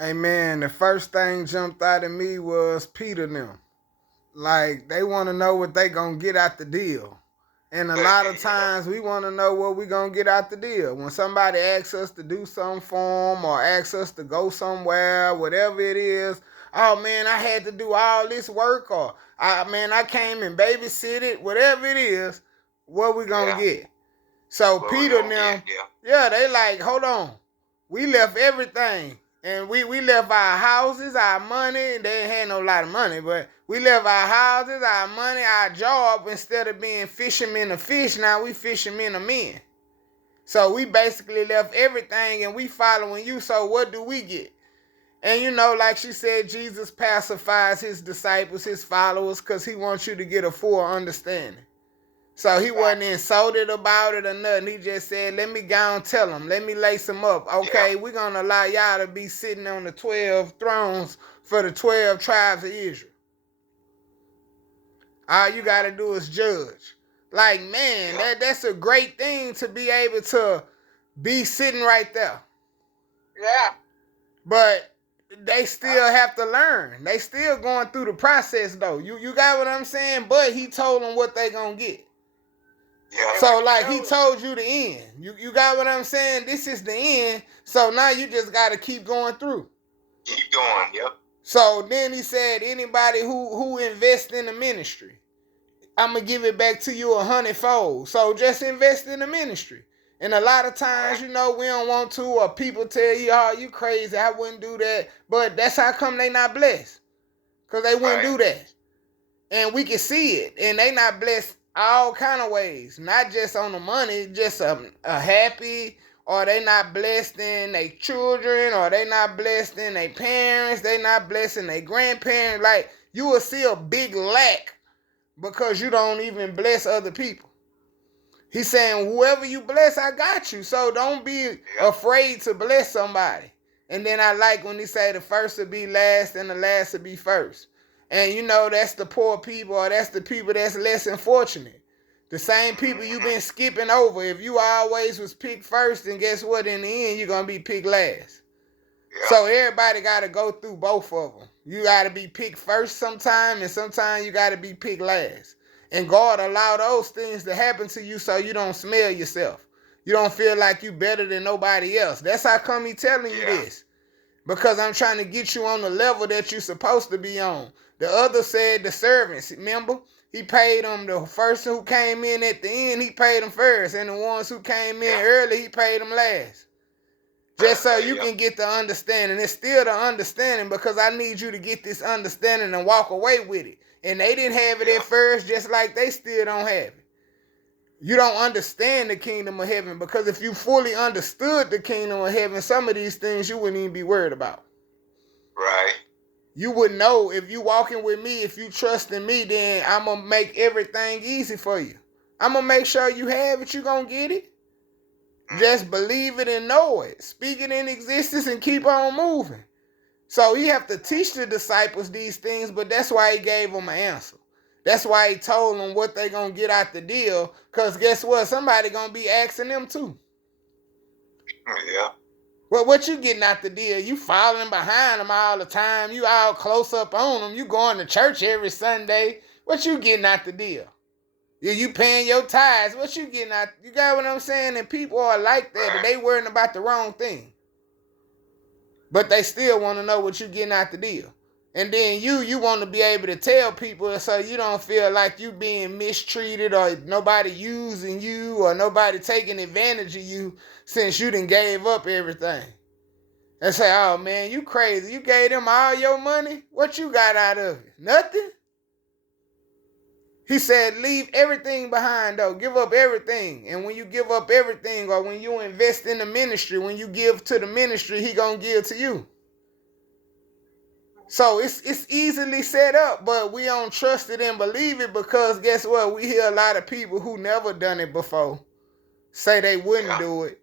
Hey man, the first thing jumped out at me was Peter and them. Like they want to know what they gonna get out the deal. And a lot of Yeah. times we want to know what we gonna get out the deal. When somebody asks us to do something for them or asks us to go somewhere, whatever it is, oh man, I had to do all this work, or I came and babysitted, whatever it is, what we gonna Yeah. get? So What we Peter gonna get? now, Yeah. yeah, they like, hold on. We left everything. And we left our houses, our money. They ain't had no lot of money, but we left our houses, our money, our job. Instead of being fishermen of fish, now we fishermen of men. So we basically left everything and we following you. So what do we get? And you know, like she said, Jesus pacifies his disciples, his followers, because he wants you to get a full understanding. So he wasn't insulted about it or nothing. He just said, let me go and tell them. Let me lace them up. Yeah. Okay, we're going to allow y'all to be sitting on the 12 thrones for the 12 tribes of Israel. All you got to do is judge. Like, man, Yeah. that's a great thing to be able to be sitting right there. Yeah. But they still have to learn. They still going through the process, though. You got what I'm saying? But he told them what they going to get. Yeah. So like he told you the end. You got what I'm saying? This is the end. So now you just gotta keep going through. Keep going. Yep. So then he said, anybody who invests in the ministry, I'm gonna give it back to you 100-fold. So just invest in the ministry. And a lot of times, you know, we don't want to, or people tell you, oh, you crazy, I wouldn't do that. But that's how come they not blessed. Because they wouldn't do that. And we can see it. And they not blessed all kind of ways, not just on the money, just a happy, or they not blessed in their children, or they not blessed in their parents, they not blessed in their grandparents. Like, you will see a big lack because you don't even bless other people. He's saying, whoever you bless, I got you. So don't be afraid to bless somebody. And then I like when he say the first will be last and the last will be first. And you know, that's the poor people, or that's the people that's less than fortunate. The same people you've been skipping over. If you always was picked first, then guess what? In the end, you're going to be picked last. Yeah. So everybody got to go through both of them. You got to be picked first sometime, and sometimes you got to be picked last. And God allow those things to happen to you so you don't smell yourself. You don't feel like you better than nobody else. That's how come he telling you this. Because I'm trying to get you on the level that you're supposed to be on. The other said the servants, remember? He paid them, the first who came in at the end, he paid them first. And the ones who came in early, he paid them last. Just so you can get the understanding. It's still the understanding, because I need you to get this understanding and walk away with it. And they didn't have it at first, just like they still don't have it. You don't understand the kingdom of heaven, because if you fully understood the kingdom of heaven, some of these things you wouldn't even be worried about. Right. You would know, if you walking with me, if you trust in me, then I'm going to make everything easy for you. I'm going to make sure you have it, you going to get it. Just believe it and know it. Speak it in existence and keep on moving. So he have to teach the disciples these things, but that's why he gave them an answer. That's why he told them what they going to get out the deal, because guess what? Somebody going to be asking them too. Yeah. Well, what you getting out the deal? You following behind them all the time. You all close up on them. You going to church every Sunday. What you getting out the deal? You paying your tithes. What you getting out? You got what I'm saying? And people are like that. And they worrying about the wrong thing. But they still want to know what you getting out the deal. And then you want to be able to tell people so you don't feel like you being mistreated, or nobody using you, or nobody taking advantage of you, since you done gave up everything. And say, oh man, you crazy. You gave them all your money? What you got out of it? Nothing? He said, leave everything behind though. Give up everything. And when you give up everything, or when you invest in the ministry, when you give to the ministry, he gonna give to you. So it's easily set up, but we don't trust it and believe it, because guess what? We hear a lot of people who never done it before say they wouldn't do it.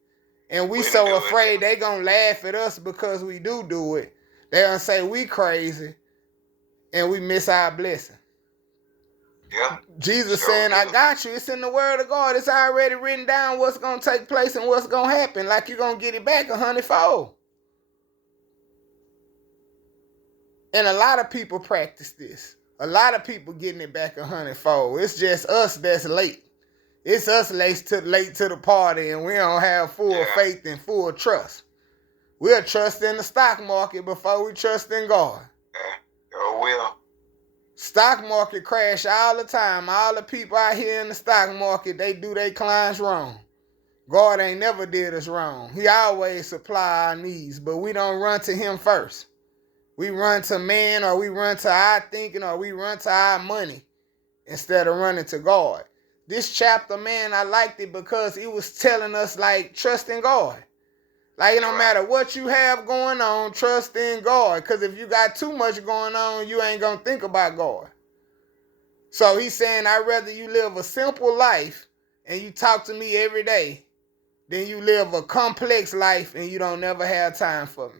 And we so afraid they gonna laugh at us because we do it. They gonna say we crazy and we miss our blessing. Yeah. Jesus saying, I got you. It's in the word of God. It's already written down what's gonna take place and what's gonna happen. Like you're gonna get it back 100-fold. And a lot of people practice this. A lot of people getting it back 100-fold. It's just us that's late. It's us late to the party, and we don't have full faith and full trust. We'll trust in the stock market before we trust in God. Oh, will. Stock market crash all the time. All the people out here in the stock market, they do their clients wrong. God ain't never did us wrong. He always supply our needs, but we don't run to him first. We run to man, or we run to our thinking, or we run to our money instead of running to God. This chapter, man, I liked it because it was telling us, like, trust in God. Like, it don't matter what you have going on, trust in God. Because if you got too much going on, you ain't going to think about God. So he's saying, I'd rather you live a simple life and you talk to me every day than you live a complex life and you don't never have time for me.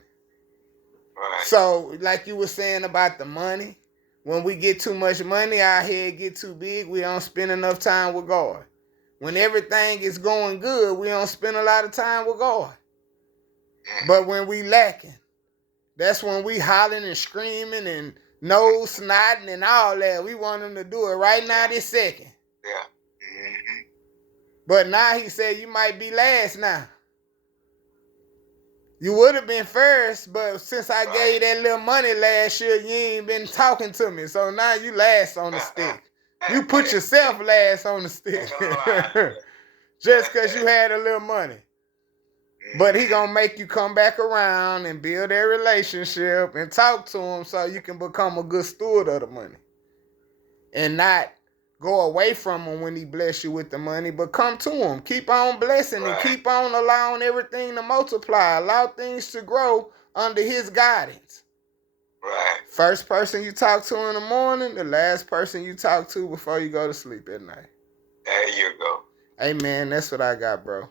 Right. So, like you were saying about the money, when we get too much money, our head get too big, we don't spend enough time with God. When everything is going good, we don't spend a lot of time with God. But when we lacking, that's when we hollering and screaming and nose snotting and all that. We want him to do it right now, this second. Yeah. Mm-hmm. But now he said you might be last now. You would have been first, but since I gave you that little money last year, you ain't been talking to me. So now you last on the stick. You put yourself last on the stick. Just because you had a little money. But he gonna make you come back around and build that relationship and talk to him so you can become a good steward of the money. And not go away from him when he bless you with the money, but come to him. Keep on blessing and keep on allowing everything to multiply. Allow things to grow under his guidance. Right. First person you talk to in the morning, the last person you talk to before you go to sleep at night. There you go. Hey, man, that's what I got, bro.